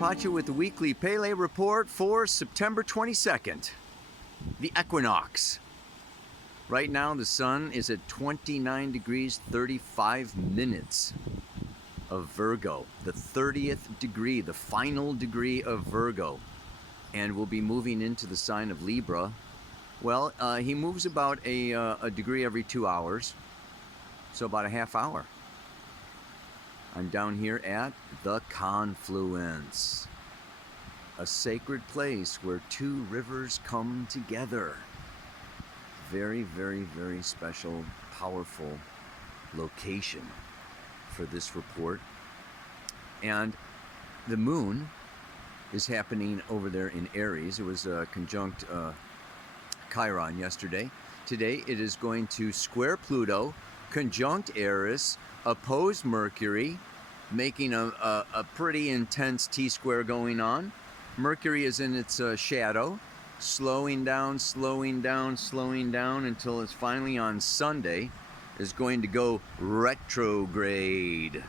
Pacha with the weekly Pele report for September 22nd, the equinox. Right now the sun is at 29 degrees 35 minutes of Virgo, the 30th degree, the final degree of Virgo, and will be moving into the sign of Libra. Well, he moves about a degree every 2 hours, so about a half hour. I'm down here at the confluence, a sacred place where two rivers come together. Very, very, very special, powerful location for this report. And the moon is happening over there in Aries. It was conjunct Chiron yesterday. Today it is going to square Pluto, conjunct Eris, oppose Mercury, making a pretty intense T-square going on. Mercury is in its shadow, slowing down, slowing down, slowing down until it's finally on Sunday is going to go retrograde.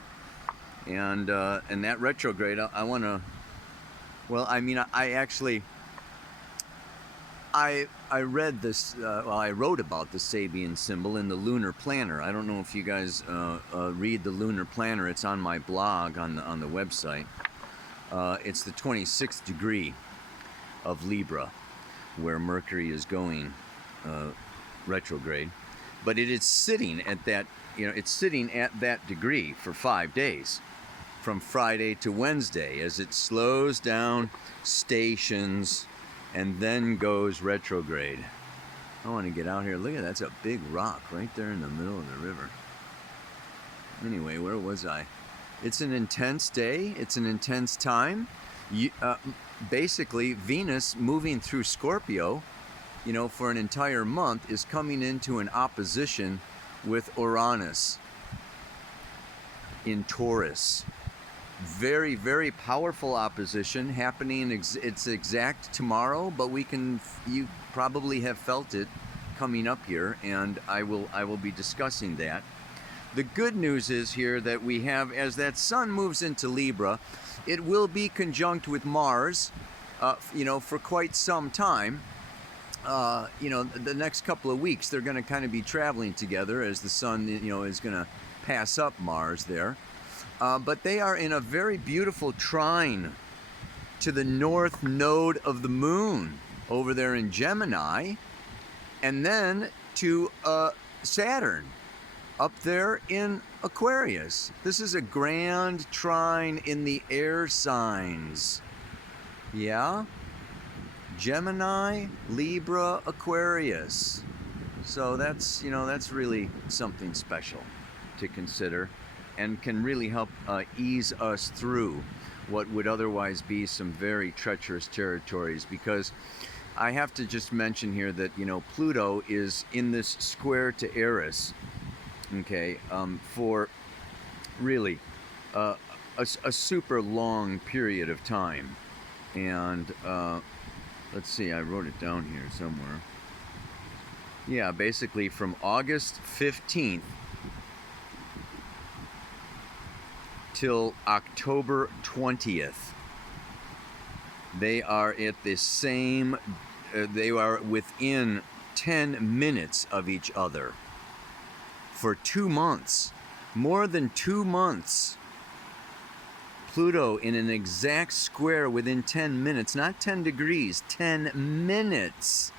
And that retrograde, I want to, well, I mean, I read this, well, I wrote about the Sabian symbol in the lunar planner. I don't know if you guys read the lunar planner. It's on my blog on the website. It's the 26th degree of Libra, where Mercury is going retrograde. But it is sitting at that, it's sitting at that degree for 5 days, from Friday to Wednesday, as it slows down, stations, and then goes retrograde. I want to get out here. Look at that. That's a big rock right there in the middle of the river. Anyway, where was I? It's an intense day. It's an intense time. Basically, Venus moving through Scorpio, for an entire month is coming into an opposition with Uranus in Taurus. Very, very powerful opposition happening. It's exact tomorrow, but you probably have felt it coming up here, and I will be discussing that. The good news is here that we have, as that sun moves into Libra, it will be conjunct with Mars, for quite some time. The next couple of weeks, they're going to kind of be traveling together as the sun, is going to pass up Mars there. But they are in a very beautiful trine to the north node of the moon over there in Gemini, and then to Saturn up there in Aquarius. This is a grand trine in the air signs. Yeah? Gemini, Libra, Aquarius. So that's really something special to consider, and can really help ease us through what would otherwise be some very treacherous territories. Because I have to just mention here that Pluto is in this square to Eris, okay, for really a super long period of time. And let's see, I wrote it down here somewhere. Yeah, basically from August 15th till October 20th, they are at the same, they are within 10 minutes of each other for 2 months, more than 2 months. Pluto in an exact square within 10 minutes, not 10 degrees, 10 minutes.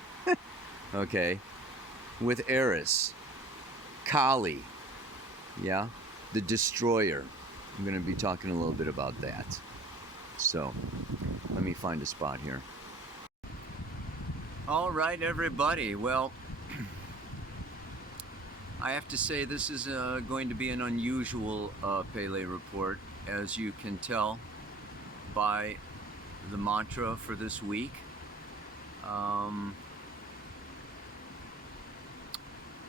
Okay, with Eris, Kali, yeah, the destroyer. I'm going to be talking a little bit about that. So, let me find a spot here. All right, everybody. Well, I have to say this is going to be an unusual Pele report, as you can tell by the mantra for this week.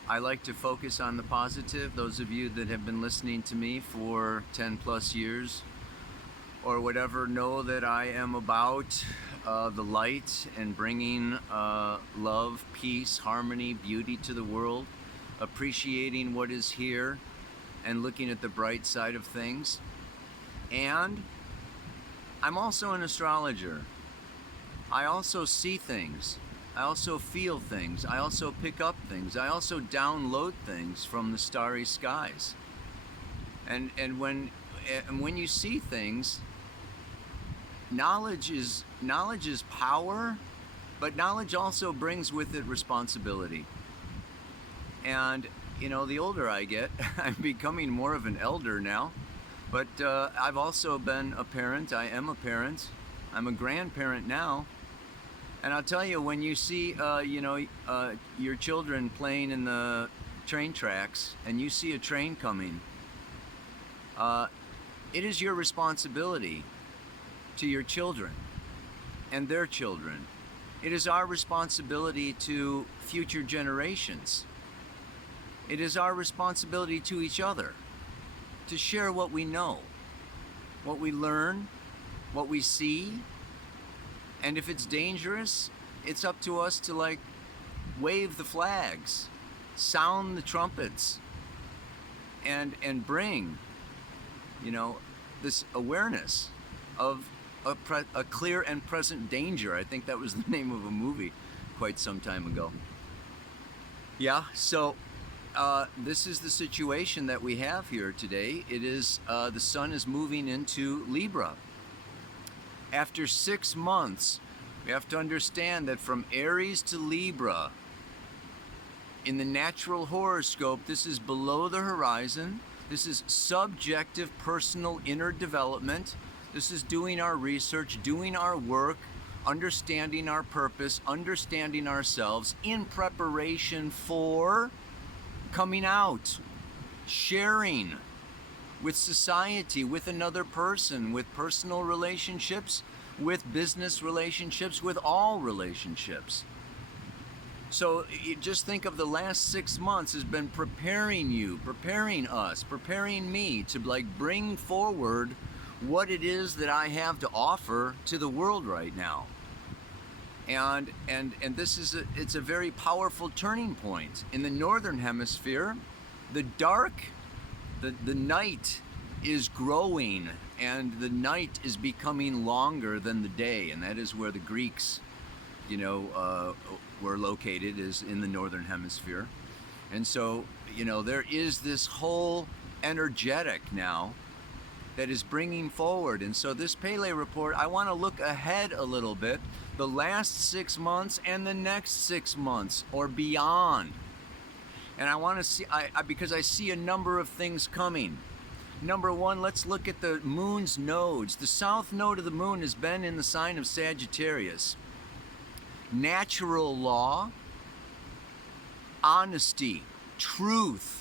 I like to focus on the positive. Those of you that have been listening to me for 10 plus years or whatever know that I am about the light and bringing love, peace, harmony, beauty to the world, appreciating what is here and looking at the bright side of things. And I'm also an astrologer. I also see things. I also feel things. I also pick up things. I also download things from the starry skies. And when you see things, knowledge is power, but knowledge also brings with it responsibility. And you know, the older I get, I'm becoming more of an elder now. But I've also been a parent. I am a parent. I'm a grandparent now. And I'll tell you, when you see, your children playing in the train tracks, and you see a train coming, it is your responsibility to your children and their children. It is our responsibility to future generations. It is our responsibility to each other to share what we know, what we learn, what we see. And if it's dangerous, it's up to us to like wave the flags, sound the trumpets, and bring, this awareness of a clear and present danger. I think that was the name of a movie quite some time ago. Yeah, so this is the situation that we have here today. It is the sun is moving into Libra. After 6 months, we have to understand that from Aries to Libra, in the natural horoscope, this is below the horizon. This is subjective, personal, inner development. This is doing our research, doing our work, understanding our purpose, understanding ourselves in preparation for coming out, sharing with society, with another person, with personal relationships, with business relationships, with all relationships. So just think of the last 6 months has been preparing you, preparing us, preparing me to like bring forward what it is that I have to offer to the world right now. And this is it's a very powerful turning point. In the northern hemisphere, the dark, the night is growing, and the night is becoming longer than the day, and that is where the Greeks, were located, is in the northern hemisphere. And so, there is this whole energetic now that is bringing forward. And so this Pele report, I want to look ahead a little bit, the last 6 months and the next 6 months or beyond. And I want to see, because I see a number of things coming. Number one, let's look at the moon's nodes. The south node of the moon has been in the sign of Sagittarius. Natural law, honesty, truth,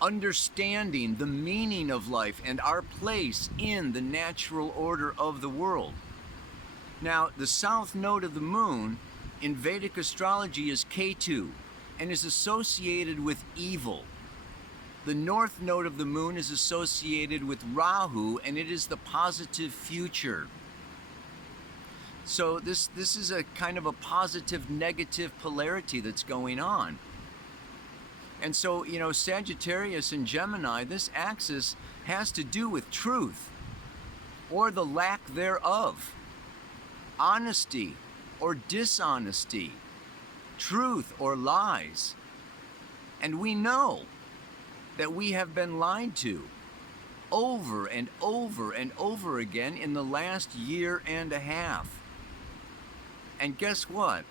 understanding the meaning of life and our place in the natural order of the world. Now, the south node of the moon in Vedic astrology is Ketu and is associated with evil. The north node of the moon is associated with Rahu, and it is the positive future. So this is a kind of a positive negative polarity that's going on. And so, Sagittarius and Gemini, this axis has to do with truth or the lack thereof, honesty or dishonesty, truth or lies. And we know that we have been lied to over and over and over again in the last year and a half. And guess what?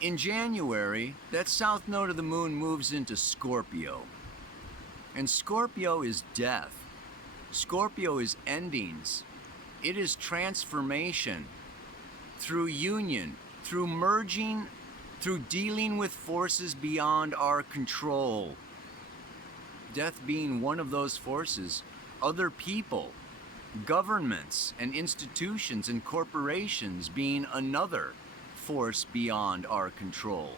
In January, that south node of the moon moves into Scorpio. And Scorpio is death. Scorpio is endings. It is transformation through union, through merging, through dealing with forces beyond our control. Death being one of those forces, other people, governments and institutions and corporations being another force beyond our control.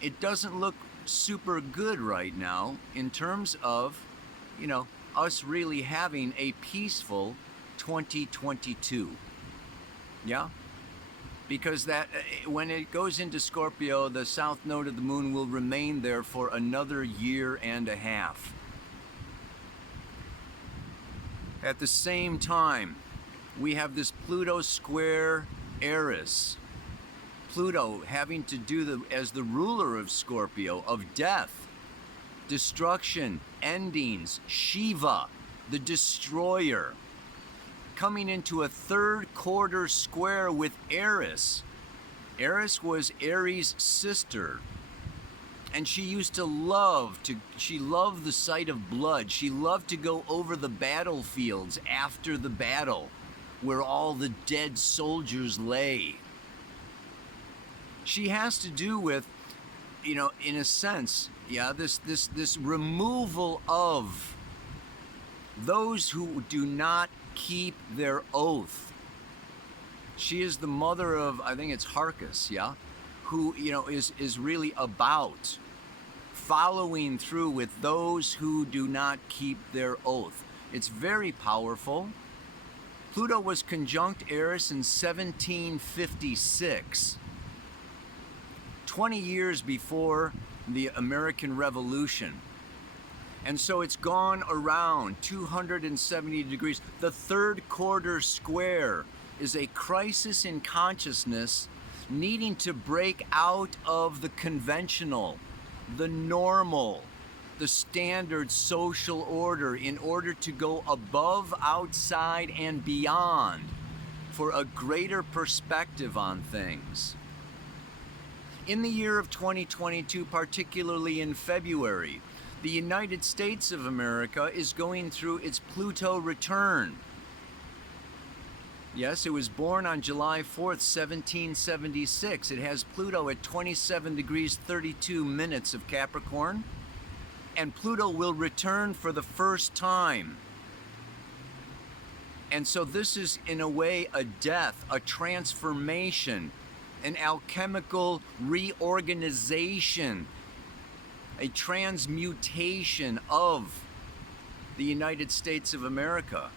It doesn't look super good right now in terms of, us really having a peaceful 2022. Yeah? Because that when it goes into Scorpio, the south node of the moon will remain there for another year and a half. At the same time, we have this Pluto square Eris. Pluto having to do as the ruler of Scorpio, of death, destruction, endings, Shiva, the destroyer, coming into a third quarter square with Eris. Eris was Aries' sister, and she used to she loved the sight of blood. She loved to go over the battlefields after the battle, where all the dead soldiers lay. She has to do with, in a sense, this removal of those who do not keep their oath. She is the mother of, I think it's Harkus, who, is really about following through with those who do not keep their oath. It's very powerful. Pluto was conjunct Eris in 1756, 20 years before the American Revolution. And so it's gone around 270 degrees. The third quarter square is a crisis in consciousness needing to break out of the conventional, the normal, the standard social order in order to go above, outside, and beyond for a greater perspective on things. In the year of 2022, particularly in February, the United States of America is going through its Pluto return. Yes, it was born on July 4th, 1776. It has Pluto at 27 degrees 32 minutes of Capricorn, and Pluto will return for the first time. And so this is, in a way, a death, a transformation, an alchemical reorganization, a transmutation of the United States of America.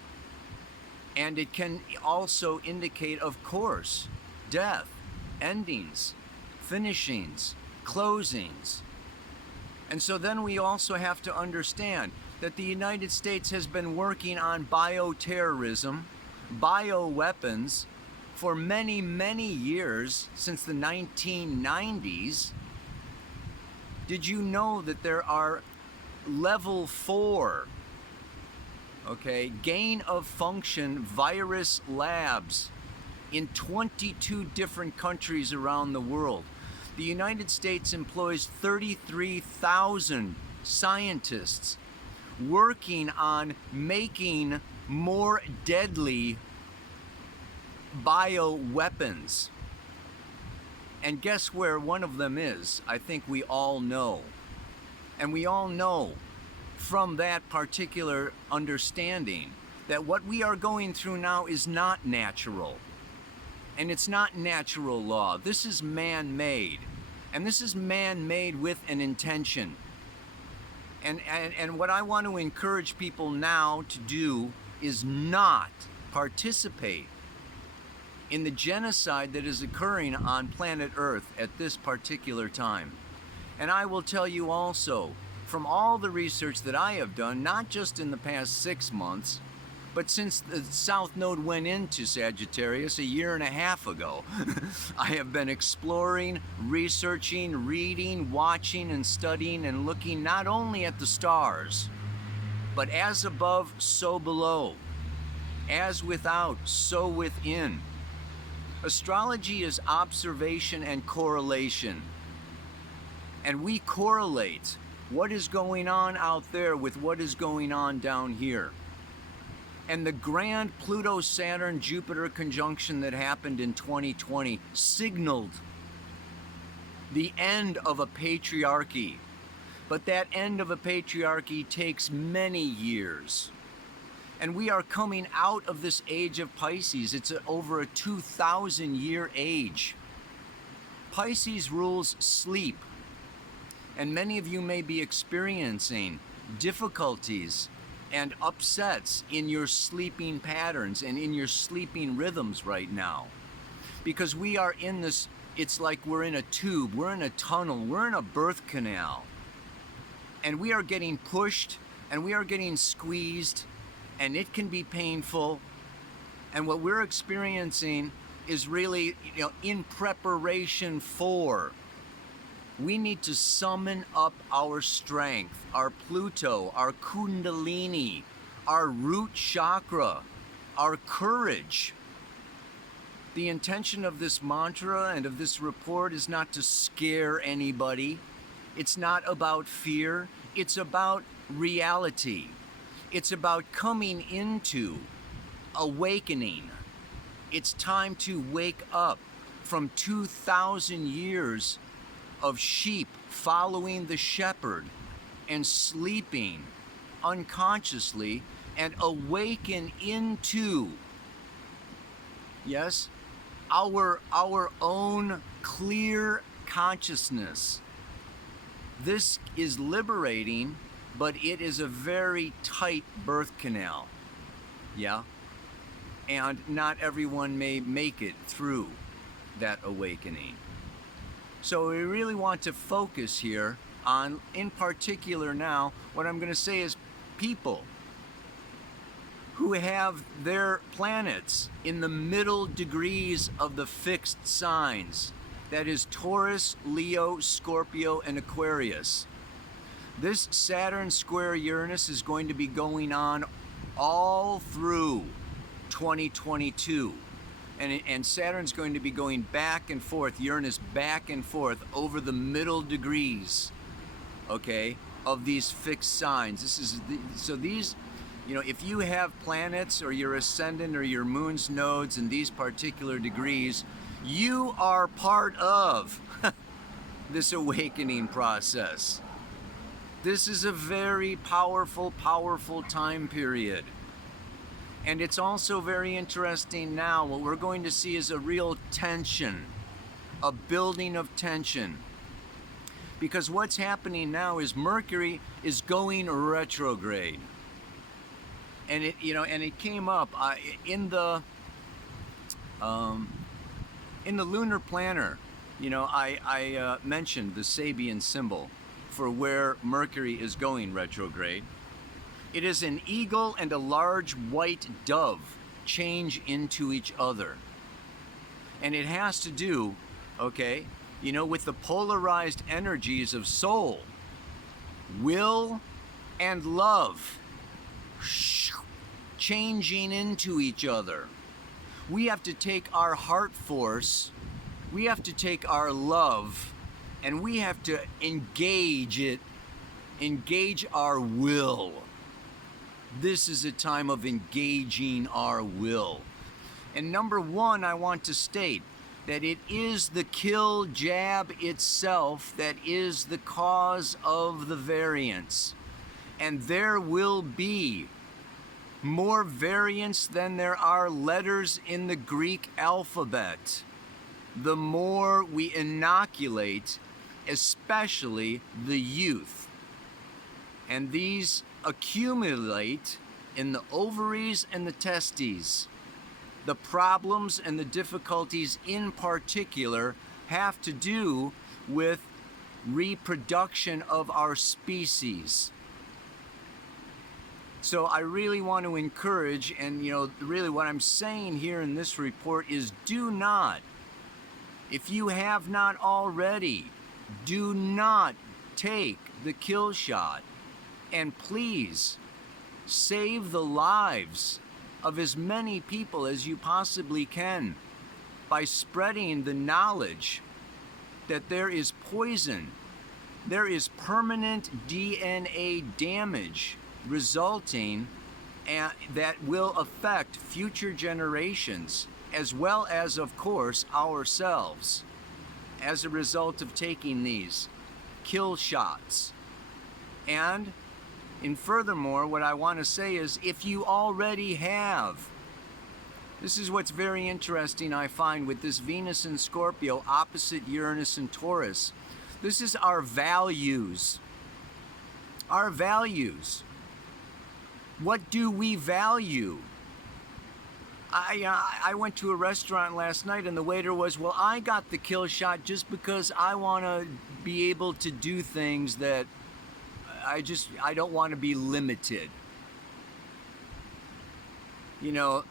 And it can also indicate, of course, death, endings, finishings, closings. And so then we also have to understand that the United States has been working on bioterrorism, bioweapons, for many, many years, since the 1990s. Did you know that there are level 4, gain of function virus labs in 22 different countries around the world? The United States employs 33,000 scientists working on making more deadly bioweapons. And guess where one of them is? I think we all know. And we all know from that particular understanding that what we are going through now is not natural. And it's not natural law. This is man-made. And this is man-made with an intention. And what I want to encourage people now to do is not participate in the genocide that is occurring on planet Earth at this particular time. And I will tell you also, from all the research that I have done, not just in the past 6 months, but since the South Node went into Sagittarius a year and a half ago, I have been exploring, researching, reading, watching, and studying, and looking not only at the stars, but as above, so below, as without, so within. Astrology is observation and correlation. And we correlate what is going on out there with what is going on down here. And the grand Pluto-Saturn-Jupiter conjunction that happened in 2020 signaled the end of a patriarchy. But that end of a patriarchy takes many years. And we are coming out of this age of Pisces. It's over a 2,000-year age. Pisces rules sleep. And many of you may be experiencing difficulties and upsets in your sleeping patterns and in your sleeping rhythms right now. Because we are in this, it's like we're in a tube, we're in a tunnel, we're in a birth canal. And we are getting pushed and we are getting squeezed and it can be painful. And what we're experiencing is really, in preparation for. We need to summon up our strength, our Pluto, our Kundalini, our root chakra, our courage. The intention of this mantra and of this report is not to scare anybody. It's not about fear. It's about reality. It's about coming into awakening. It's time to wake up from 2,000 years of sheep following the shepherd and sleeping unconsciously, and awaken into, yes, our own clear consciousness. This is liberating, but it is a very tight birth canal. Yeah? And not everyone may make it through that awakening. So we really want to focus here on, in particular now, what I'm going to say is people who have their planets in the middle degrees of the fixed signs. That is Taurus, Leo, Scorpio, and Aquarius. This Saturn square Uranus is going to be going on all through 2022. And Saturn's going to be going back and forth, Uranus back and forth over the middle degrees, okay, of these fixed signs. So these, if you have planets or your ascendant or your moon's nodes in these particular degrees, you are part of this awakening process. This is a very powerful, powerful time period. And it's also very interesting now. What we're going to see is a real tension, a building of tension. Because what's happening now is Mercury is going retrograde. And it came up in the lunar planner. I mentioned the Sabian symbol for where Mercury is going retrograde. It is an eagle and a large white dove change into each other. And it has to do, with the polarized energies of soul, will, and love changing into each other. We have to take our heart force, we have to take our love, and we have to engage our will. This is a time of engaging our will. And number one, I want to state that it is the kill jab itself that is the cause of the variance. And there will be more variance than there are letters in the Greek alphabet. The more we inoculate, especially the youth. And these accumulate in the ovaries and the testes. The problems and the difficulties in particular have to do with reproduction of our species. So I really want to encourage, and really what I'm saying here in this report is, do not, if you have not already, do not take the kill shot. And please save the lives of as many people as you possibly can by spreading the knowledge that there is poison, there is permanent DNA damage resulting, and that will affect future generations, as well as, of course, ourselves, as a result of taking these kill shots. And furthermore, what I want to say is, if you already have, this is what's very interesting, I find, with this Venus in Scorpio opposite Uranus and Taurus. This is our values. Our values. What do we value? I went to a restaurant last night and the waiter was, well, I got the kill shot just because I want to be able to do things that I don't want to be limited. you know,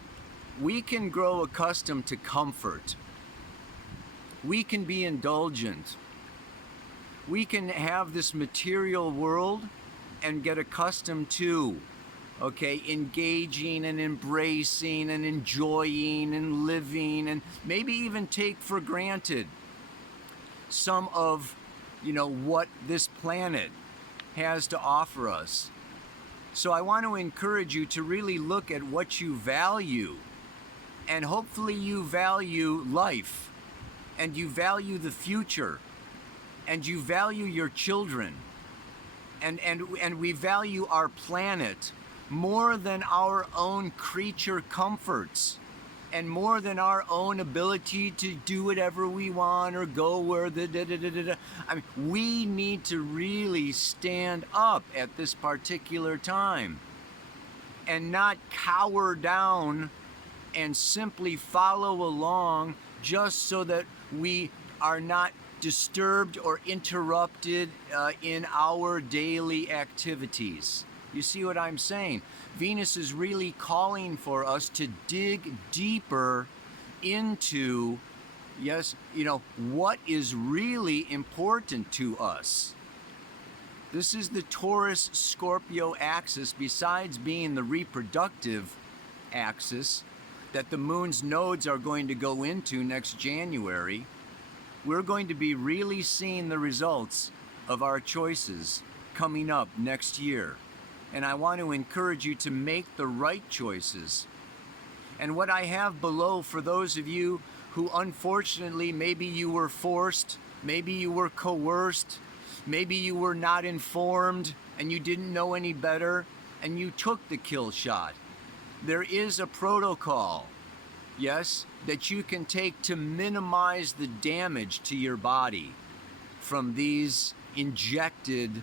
we can grow accustomed to comfort. We can be indulgent. We can have this material world and get accustomed to, okay, engaging and embracing and enjoying and living, and maybe even take for granted some of, what this planet has to offer us. So I want to encourage you to really look at what you value, and hopefully you value life, and you value the future, and you value your children, and we value our planet more than our own creature comforts, and more than our own ability to do whatever we want or go where the I mean, we need to really stand up at this particular time and not cower down and simply follow along just so that we are not disturbed or interrupted in our daily activities. You see what I'm saying? Venus is really calling for us to dig deeper into, what is really important to us. This is the Taurus-Scorpio axis, besides being the reproductive axis that the moon's nodes are going to go into next January. We're going to be really seeing the results of our choices coming up next year. And I want to encourage you to make the right choices. And what I have below, for those of you who unfortunately, maybe you were forced, maybe you were coerced, maybe you were not informed and you didn't know any better and you took the kill shot. There is a protocol, yes, that you can take to minimize the damage to your body from these injected,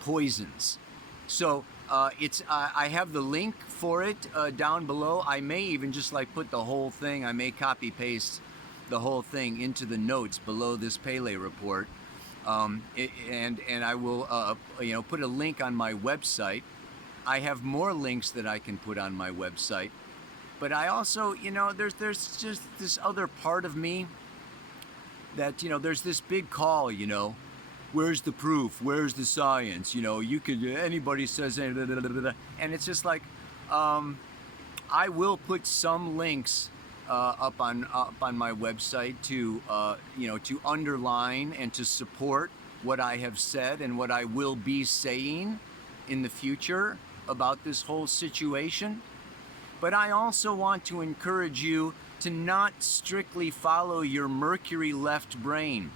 poisons. So I have the link for it down below. I may even just put the whole thing, I may copy paste the whole thing into the notes below this Pele report. And I will put a link on my website. I have more links that I can put on my website. But I also, there's just this other part of me that, there's this big call, where's the proof? Where's the science? Anybody says, and it's just I will put some links up on my website to, to underline and to support what I have said and what I will be saying in the future about this whole situation. But I also want to encourage you to not strictly follow your Mercury left brain,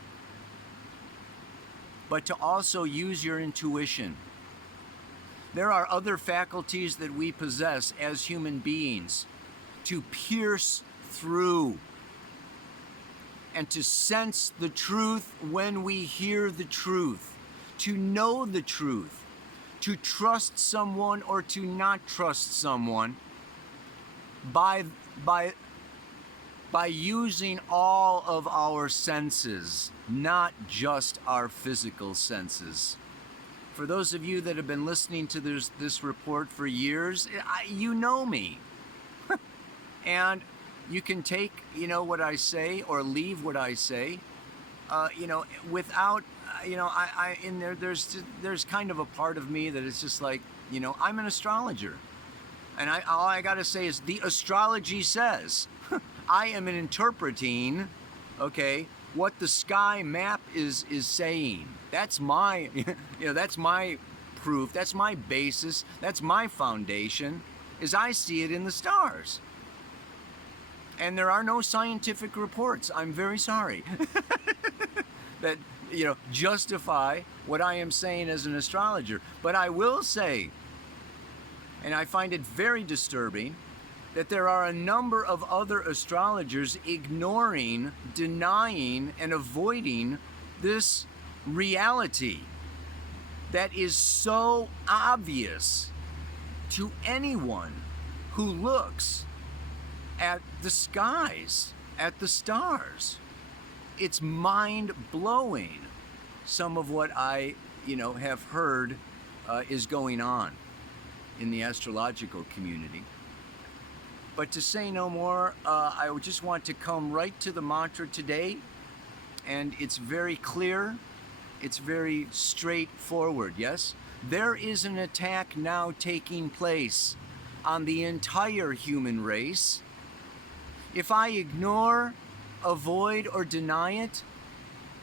but to also use your intuition. There are other faculties that we possess as human beings to pierce through and to sense the truth when we hear the truth, to know the truth, to trust someone or to not trust someone by using all of our senses, not just our physical senses. For those of you that have been listening to this report for years, you know me. And you can take, what I say or leave what I say, without, there's kind of a part of me that is just I'm an astrologer. And all I got to say is the astrology says. I am interpreting, what the sky map is saying. That's my, that's my proof. That's my basis. That's my foundation, as I see it in the stars. And there are no scientific reports, I'm very sorry, that, justify what I am saying as an astrologer. But I will say, and I find it very disturbing, that there are a number of other astrologers ignoring, denying, and avoiding this reality that is so obvious to anyone who looks at the skies, at the stars. It's mind-blowing, some of what I, have heard is going on in the astrological community. But to say no more, I just want to come right to the mantra today, and it's very clear, it's very straightforward, yes? There is an attack now taking place on the entire human race. If I ignore, avoid, or deny it,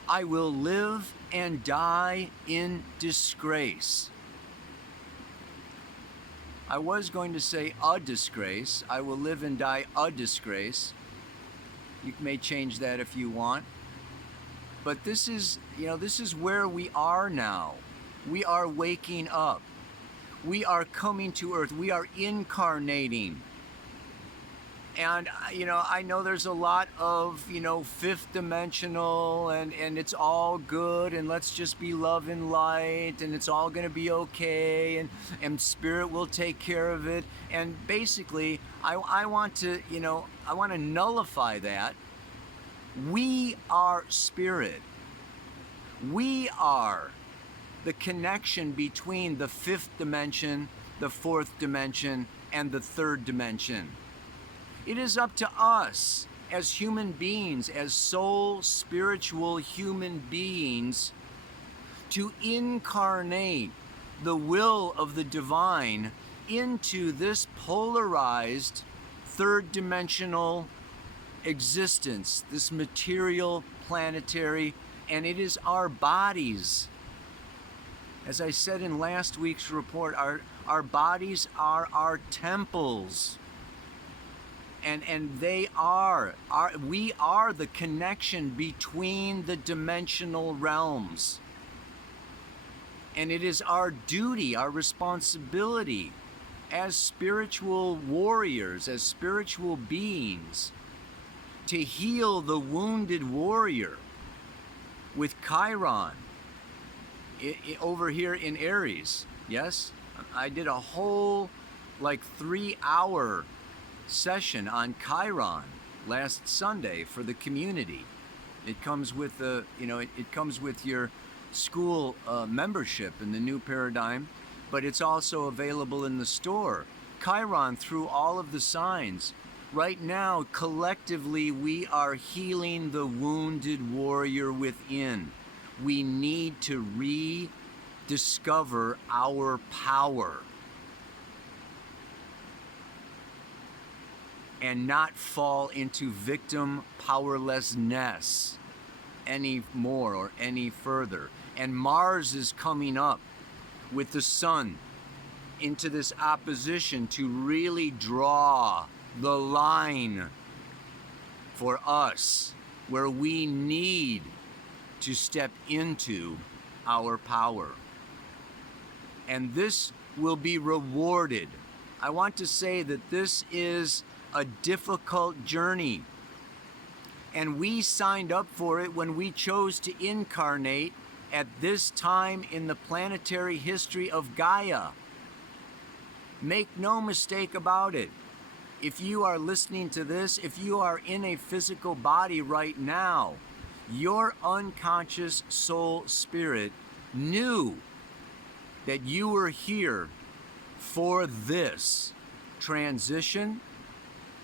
I will live and die in disgrace. I was going to say a disgrace. I will live and die a disgrace. You may change that if you want. But this is where we are now. We are waking up. We are coming to Earth. We are incarnating. And, I know there's a lot of, fifth dimensional and it's all good and let's just be love and light and it's all going to be okay and spirit will take care of it. And basically, I want to nullify that. We are spirit. We are the connection between the fifth dimension, the fourth dimension, and the third dimension. It is up to us as human beings, as soul, spiritual human beings, to incarnate the will of the divine into this polarized third dimensional existence, this material, planetary, and it is our bodies. As I said in last week's report, our bodies are our temples. And we are the connection between the dimensional realms. And it is our duty, our responsibility as spiritual warriors, as spiritual beings, to heal the wounded warrior with Chiron over here in Aries. Yes, I did a whole 3-hour session on Chiron last Sunday for the community. It comes with it comes with your school membership in the new paradigm, but it's also available in the store. Chiron through all of the signs. Right now, collectively, we are healing the wounded warrior within. We need to rediscover our power and not fall into victim powerlessness any more or any further. And Mars is coming up with the Sun into this opposition to really draw the line for us where we need to step into our power. And this will be rewarded. I want to say that this is a difficult journey. And we signed up for it when we chose to incarnate at this time in the planetary history of Gaia. Make no mistake about it. If you are listening to this, if you are in a physical body right now, your unconscious soul spirit knew that you were here for this transition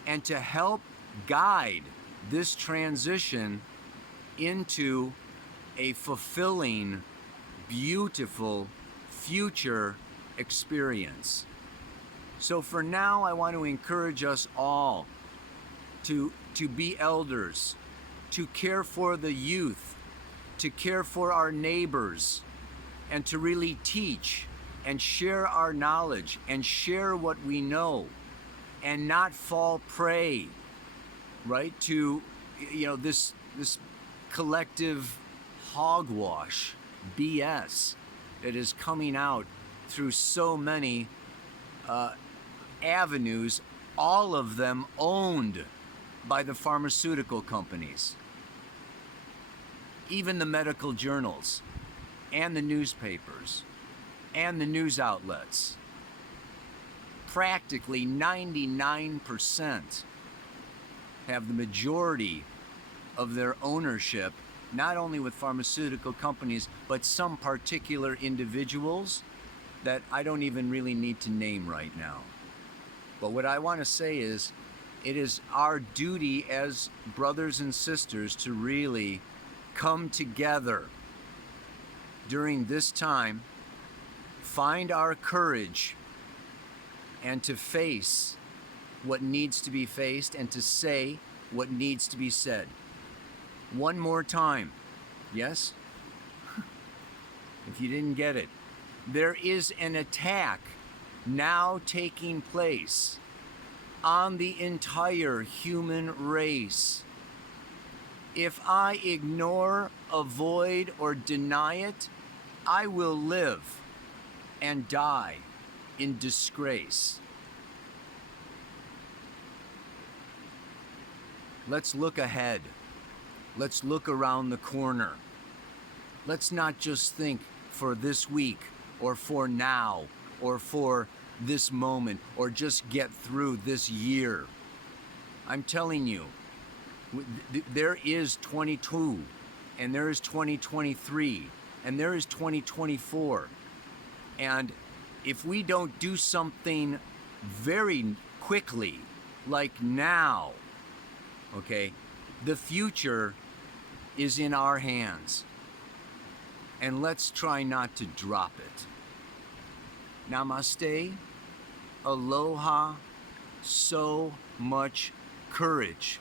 and to help guide this transition into a fulfilling, beautiful future experience. So for now, I want to encourage us all to be elders, to care for the youth, to care for our neighbors, and to really teach and share our knowledge and share what we know and not fall prey, right, to this collective hogwash, BS, that is coming out through so many avenues, all of them owned by the pharmaceutical companies, even the medical journals and the newspapers and the news outlets. Practically 99% have the majority of their ownership, not only with pharmaceutical companies, but some particular individuals that I don't even really need to name right now. But what I want to say is, it is our duty as brothers and sisters to really come together during this time, find our courage, and to face what needs to be faced and to say what needs to be said. One more time. Yes? If you didn't get it, there is an attack now taking place on the entire human race. If I ignore, avoid, or deny it, I will live and die in disgrace. Let's look ahead. Let's look around the corner. Let's not just think for this week or for now or for this moment or just get through this year. I'm telling you, there is 22 and there is 2023 and there is 2024. And if we don't do something very quickly, like now, okay, the future is in our hands. And let's try not to drop it. Namaste. Aloha. So much courage.